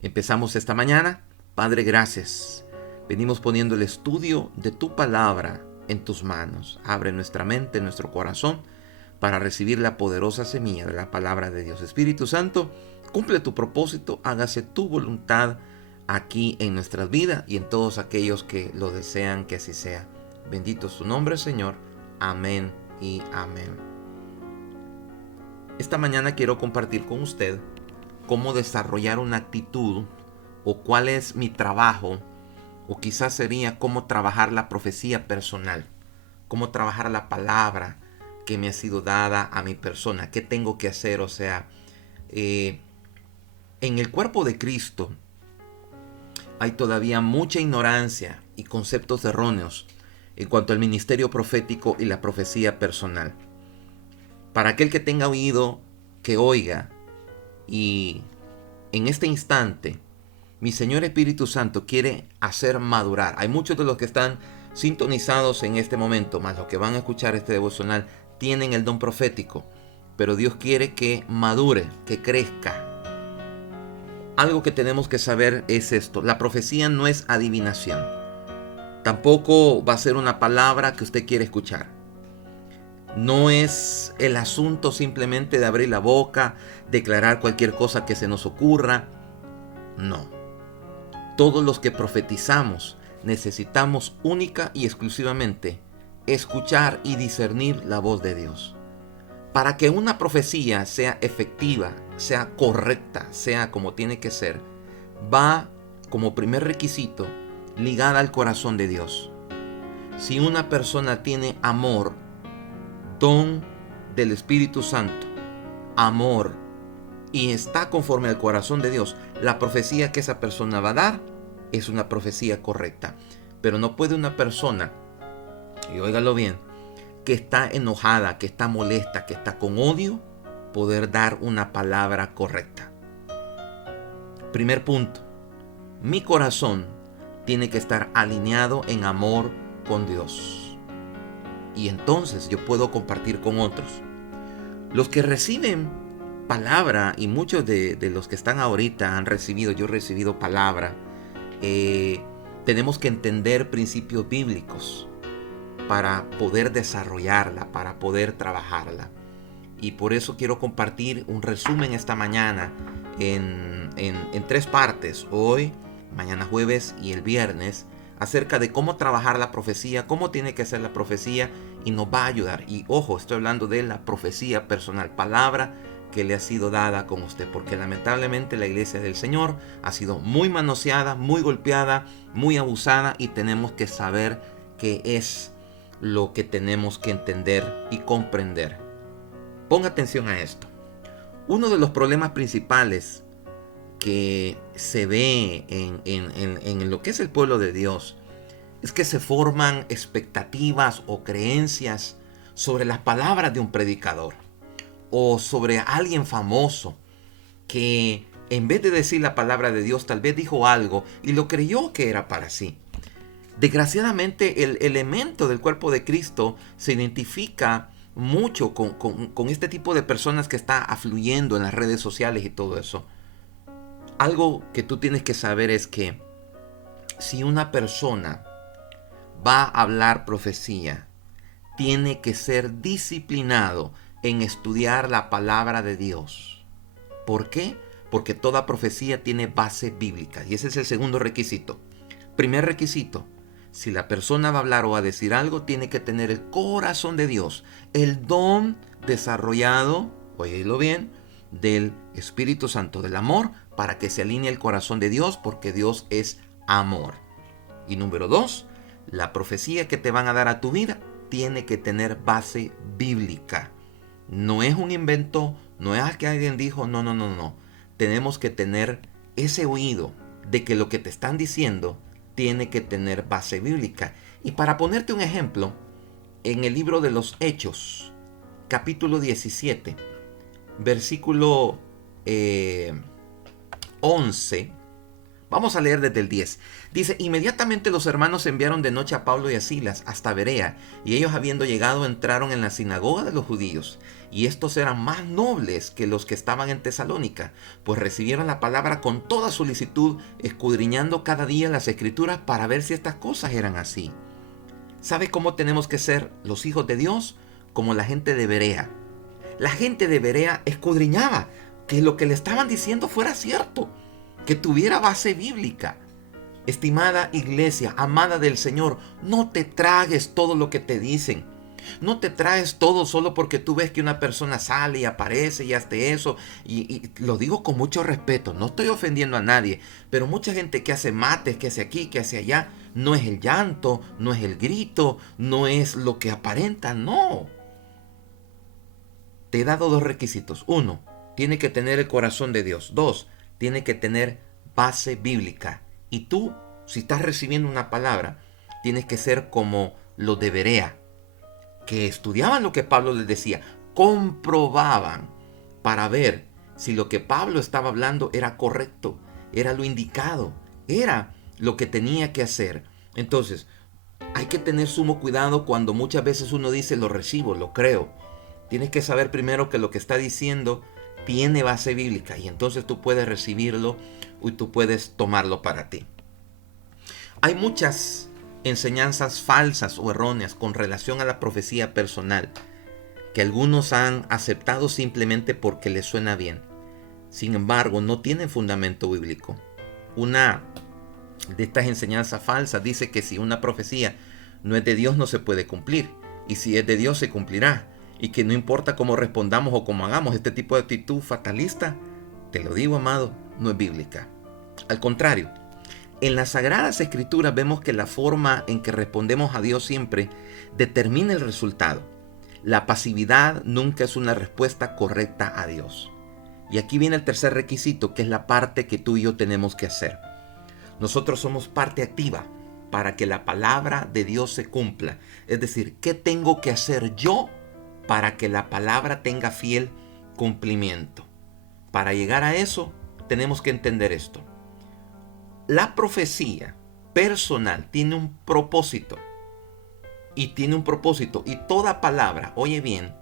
Empezamos esta mañana. Padre, gracias. Venimos poniendo el estudio de tu palabra en tus manos. Abre nuestra mente, nuestro corazón, para recibir la poderosa semilla de la palabra de Dios. Espíritu Santo, cumple tu propósito, hágase tu voluntad aquí en nuestras vidas y en todos aquellos que lo desean que así sea. Bendito es tu nombre, Señor. Amén y amén. Esta mañana quiero compartir con usted cómo desarrollar una actitud o cuál es mi trabajo, o quizás sería cómo trabajar la profecía personal, cómo trabajar la palabra que me ha sido dada a mi persona, qué tengo que hacer. O sea, en el cuerpo de Cristo hay todavía mucha ignorancia y conceptos erróneos en cuanto al ministerio profético y la profecía personal. Para aquel que tenga oído, que oiga. Y en este instante, mi Señor Espíritu Santo quiere hacer madurar. Hay muchos de los que están sintonizados en este momento, más los que van a escuchar este devocional, tienen el don profético. Pero Dios quiere que madure, que crezca. Algo que tenemos que saber es esto: la profecía no es adivinación. Tampoco va a ser una palabra que usted quiere escuchar. No es el asunto simplemente de abrir la boca, declarar cualquier cosa que se nos ocurra. No. Todos los que profetizamos necesitamos única y exclusivamente escuchar y discernir la voz de Dios. Para que una profecía sea efectiva, sea correcta, sea como tiene que ser, va como primer requisito ligada al corazón de Dios. Si una persona tiene amor, don del Espíritu Santo, amor, y está conforme al corazón de Dios, la profecía que esa persona va a dar es una profecía correcta. Pero no puede una persona, y óigalo bien, que está enojada, que está molesta, que está con odio, poder dar una palabra correcta. Primer punto: mi corazón tiene que estar alineado en amor con Dios. Y entonces yo puedo compartir con otros. Los que reciben palabra, y muchos de los que están ahorita han recibido, yo he recibido palabra, tenemos que entender principios bíblicos para poder desarrollarla, para poder trabajarla. Y por eso quiero compartir un resumen esta mañana en 3 partes: hoy, mañana jueves y el viernes, acerca de cómo trabajar la profecía, cómo tiene que ser la profecía, y nos va a ayudar. Y ojo, estoy hablando de la profecía personal, palabra que le ha sido dada con usted, porque lamentablemente la iglesia del Señor ha sido muy manoseada, muy golpeada, muy abusada, y tenemos que saber qué es lo que tenemos que entender y comprender. Ponga atención a esto. Uno de los problemas principales que se ve en lo que es el pueblo de Dios es que se forman expectativas o creencias sobre las palabras de un predicador o sobre alguien famoso que, en vez de decir la palabra de Dios, tal vez dijo algo y lo creyó que era para sí. Desgraciadamente, el elemento del cuerpo de Cristo se identifica mucho con este tipo de personas que está afluyendo en las redes sociales y todo eso. Algo que tú tienes que saber es que si una persona va a hablar profecía, tiene que ser disciplinado en estudiar la palabra de Dios. ¿Por qué? Porque toda profecía tiene base bíblica, y ese es el segundo requisito. Primer requisito: si la persona va a hablar o a decir algo, tiene que tener el corazón de Dios, el don desarrollado, oídlo bien, del Espíritu Santo, del amor, para que se alinee el corazón de Dios, porque Dios es amor. Y número 2, la profecía que te van a dar a tu vida tiene que tener base bíblica. No es un invento, no es que alguien dijo, no. Tenemos que tener ese oído de que lo que te están diciendo tiene que tener base bíblica. Y para ponerte un ejemplo, en el libro de los Hechos, capítulo 17, versículo 11, Vamos a leer desde el 10. Dice, inmediatamente los hermanos enviaron de noche a Pablo y a Silas hasta Berea, y ellos habiendo llegado entraron en la sinagoga de los judíos, y estos eran más nobles que los que estaban en Tesalónica, pues recibieron la palabra con toda solicitud, escudriñando cada día las escrituras para ver si estas cosas eran así. ¿Sabe cómo tenemos que ser los hijos de Dios? Como la gente de Berea. La gente de Berea escudriñaba que lo que le estaban diciendo fuera cierto, que tuviera base bíblica. Estimada iglesia, amada del Señor, no te tragues todo lo que te dicen. No te traes todo solo porque tú ves que una persona sale y aparece y hace eso. Y lo digo con mucho respeto, no estoy ofendiendo a nadie, pero mucha gente que hace mates, que hace aquí, que hace allá, no es el llanto, no es el grito, no es lo que aparenta, no. Te he dado 2 requisitos. 1, tiene que tener el corazón de Dios. 2, tiene que tener base bíblica. Y tú, si estás recibiendo una palabra, tienes que ser como los de Berea, que estudiaban lo que Pablo les decía, comprobaban para ver si lo que Pablo estaba hablando era correcto, era lo indicado, era lo que tenía que hacer. Entonces, hay que tener sumo cuidado cuando muchas veces uno dice lo recibo, lo creo. Tienes que saber primero que lo que está diciendo tiene base bíblica y entonces tú puedes recibirlo y tú puedes tomarlo para ti. Hay muchas enseñanzas falsas o erróneas con relación a la profecía personal que algunos han aceptado simplemente porque les suena bien. Sin embargo, no tienen fundamento bíblico. Una de estas enseñanzas falsas dice que si una profecía no es de Dios no se puede cumplir, y si es de Dios se cumplirá, y que no importa cómo respondamos o cómo hagamos. Este tipo de actitud fatalista, te lo digo, amado, no es bíblica. Al contrario, en las Sagradas Escrituras vemos que la forma en que respondemos a Dios siempre determina el resultado. La pasividad nunca es una respuesta correcta a Dios. Y aquí viene el tercer requisito, que es la parte que tú y yo tenemos que hacer. Nosotros somos parte activa para que la palabra de Dios se cumpla. Es decir, ¿qué tengo que hacer yo para que la palabra tenga fiel cumplimiento? Para llegar a eso, tenemos que entender esto. La profecía personal tiene un propósito. Y tiene un propósito. Y toda palabra, oye bien,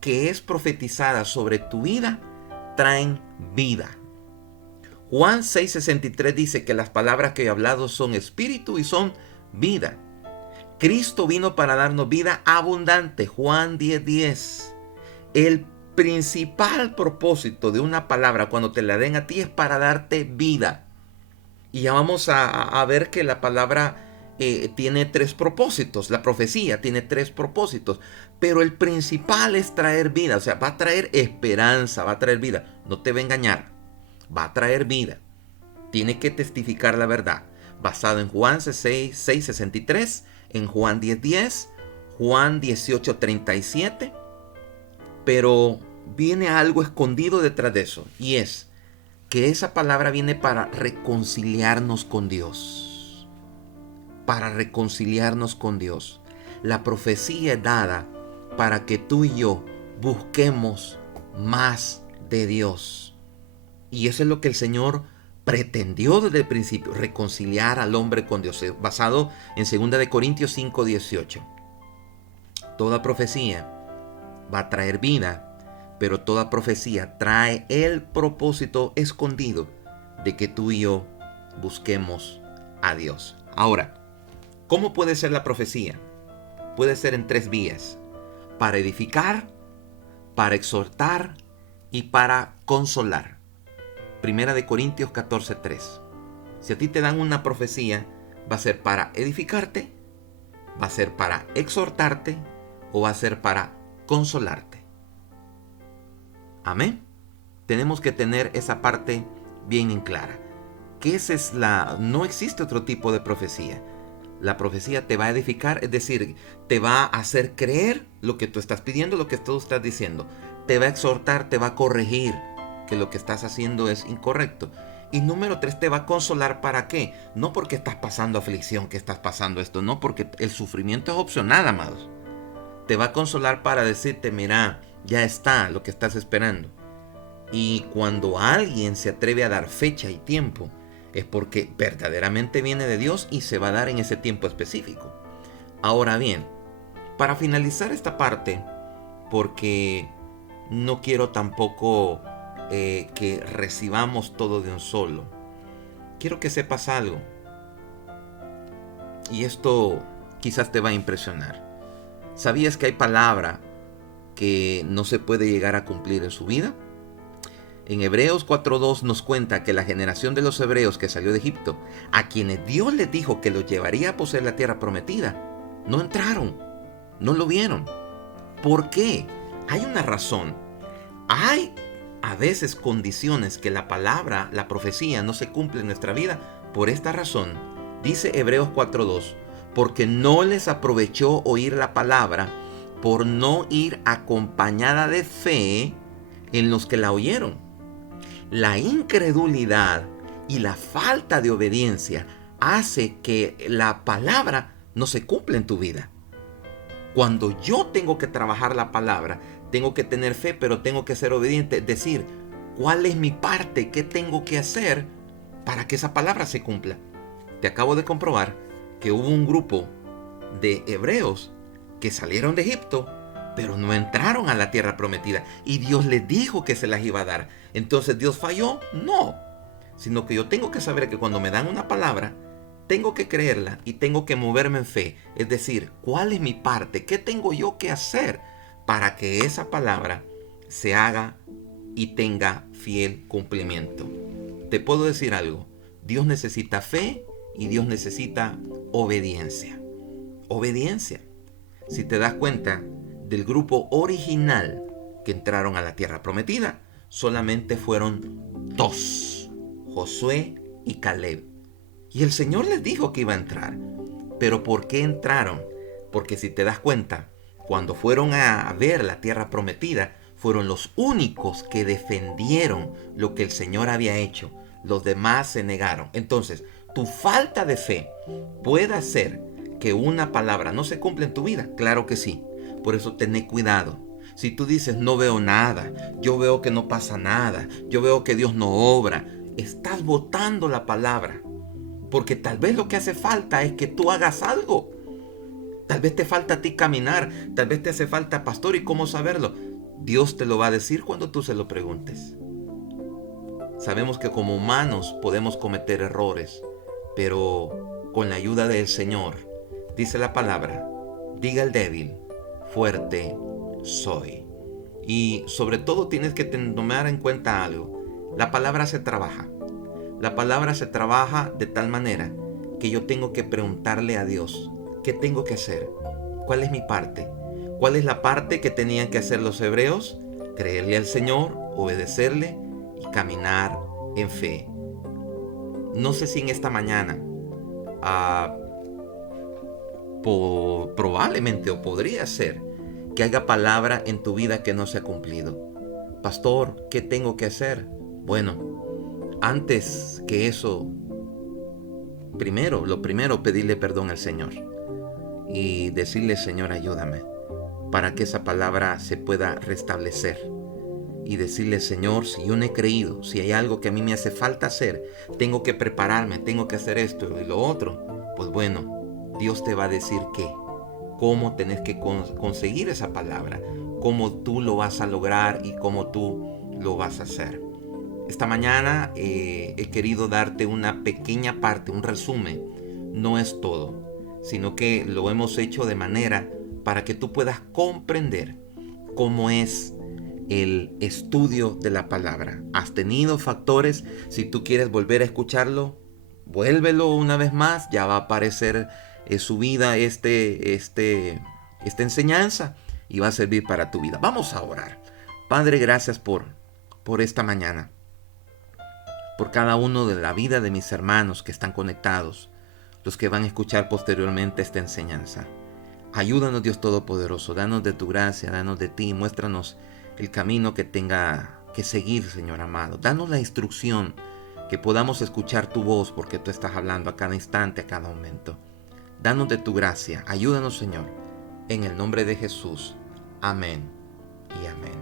que es profetizada sobre tu vida, traen vida. Juan 6:63 dice que las palabras que he hablado son espíritu y son vida. Cristo vino para darnos vida abundante. Juan 10:10. El principal propósito de una palabra cuando te la den a ti es para darte vida. Y ya vamos a ver que la palabra tiene 3 propósitos. La profecía tiene 3 propósitos. Pero el principal es traer vida. O sea, va a traer esperanza, va a traer vida. No te va a engañar. Va a traer vida. Tiene que testificar la verdad. Basado en Juan 6:63, en Juan 10:10, Juan 18:37. Pero viene algo escondido detrás de eso. Y es que esa palabra viene para reconciliarnos con Dios. Para reconciliarnos con Dios. La profecía es dada para que tú y yo busquemos más de Dios. Y eso es lo que el Señor pretendió desde el principio, reconciliar al hombre con Dios, basado en 2 Corintios 5:18. Toda profecía va a traer vida, pero toda profecía trae el propósito escondido de que tú y yo busquemos a Dios. Ahora, ¿cómo puede ser la profecía? Puede ser en 3 vías: para edificar, para exhortar y para consolar. 1 Corintios 14:3. Si a ti te dan una profecía, va a ser para edificarte, va a ser para exhortarte o va a ser para consolarte. Amén. Tenemos que tener esa parte bien en clara. Que no existe otro tipo de profecía. La profecía te va a edificar, es decir, te va a hacer creer lo que tú estás pidiendo, lo que tú estás diciendo. Te va a exhortar, te va a corregir que lo que estás haciendo es incorrecto. Y número 3, te va a consolar. ¿Para qué? No porque estás pasando aflicción, que estás pasando esto, no, porque el sufrimiento es opcional, amados. Te va a consolar para decirte, mira, ya está lo que estás esperando. Y cuando alguien se atreve a dar fecha y tiempo, es porque verdaderamente viene de Dios y se va a dar en ese tiempo específico. Ahora bien, para finalizar esta parte, porque no quiero tampoco que recibamos todo de un solo, quiero que sepas algo. Y esto quizás te va a impresionar. ¿Sabías que hay palabra que no se puede llegar a cumplir en su vida? En Hebreos 4:2 nos cuenta que la generación de los hebreos que salió de Egipto, a quienes Dios les dijo que los llevaría a poseer la tierra prometida, no entraron, no lo vieron. ¿Por qué? Hay una razón. Hay a veces condiciones que la palabra, la profecía no se cumple en nuestra vida. Por esta razón, dice Hebreos 4:2, porque no les aprovechó oír la palabra por no ir acompañada de fe en los que la oyeron. La incredulidad y la falta de obediencia hace que la palabra no se cumpla en tu vida. Cuando yo tengo que trabajar la palabra, tengo que tener fe, pero tengo que ser obediente. Es decir, ¿cuál es mi parte? ¿Qué tengo que hacer para que esa palabra se cumpla? Te acabo de comprobar que hubo un grupo de hebreos que salieron de Egipto, pero no entraron a la tierra prometida. Y Dios les dijo que se las iba a dar. Entonces, ¿Dios falló? No. Sino que yo tengo que saber que cuando me dan una palabra, tengo que creerla y tengo que moverme en fe. Es decir, ¿cuál es mi parte? ¿Qué tengo yo que hacer para que esa palabra se haga y tenga fiel cumplimiento? Te puedo decir algo. Dios necesita fe y Dios necesita obediencia. Obediencia. Si te das cuenta, del grupo original que entraron a la tierra prometida, solamente fueron 2, Josué y Caleb. Y el Señor les dijo que iba a entrar. ¿Pero por qué entraron? Porque si te das cuenta, cuando fueron a ver la tierra prometida, fueron los únicos que defendieron lo que el Señor había hecho. Los demás se negaron. Entonces, tu falta de fe puede hacer que una palabra no se cumpla en tu vida. Claro que sí. Por eso tené cuidado. Si tú dices no veo nada, yo veo que no pasa nada, yo veo que Dios no obra, estás botando la palabra. Porque tal vez lo que hace falta es que tú hagas algo. Tal vez te falta a ti caminar, tal vez te hace falta, pastor, ¿y cómo saberlo? Dios te lo va a decir cuando tú se lo preguntes. Sabemos que como humanos podemos cometer errores, pero con la ayuda del Señor, dice la palabra, diga el débil, fuerte soy. Y sobre todo tienes que tomar en cuenta algo. La palabra se trabaja. La palabra se trabaja de tal manera que yo tengo que preguntarle a Dios, ¿qué tengo que hacer? ¿Cuál es mi parte? ¿Cuál es la parte que tenían que hacer los hebreos? Creerle al Señor, obedecerle y caminar en fe. No sé si en esta mañana probablemente o podría ser que haya palabra en tu vida que no se ha cumplido. Pastor, ¿qué tengo que hacer? Bueno, antes que eso, lo primero, pedirle perdón al Señor y decirle, Señor, ayúdame para que esa palabra se pueda restablecer. Y decirle, Señor, si yo no he creído, si hay algo que a mí me hace falta hacer, tengo que prepararme, tengo que hacer esto y lo otro, pues bueno, Dios te va a decir cómo tenés que conseguir esa palabra, cómo tú lo vas a lograr y cómo tú lo vas a hacer. Esta mañana he querido darte una pequeña parte, un resumen. No es todo, sino que lo hemos hecho de manera para que tú puedas comprender cómo es el estudio de la palabra. ¿Has tenido factores? Si tú quieres volver a escucharlo, vuélvelo una vez más. Ya va a aparecer subida esta enseñanza y va a servir para tu vida. Vamos a orar. Padre, gracias por esta mañana, por cada uno de la vida de mis hermanos que están conectados, los que van a escuchar posteriormente esta enseñanza. Ayúdanos, Dios Todopoderoso, danos de tu gracia, danos de ti, muéstranos el camino que tenga que seguir, Señor amado. Danos la instrucción, que podamos escuchar tu voz, porque tú estás hablando a cada instante, a cada momento. Danos de tu gracia, ayúdanos, Señor, en el nombre de Jesús. Amén y amén.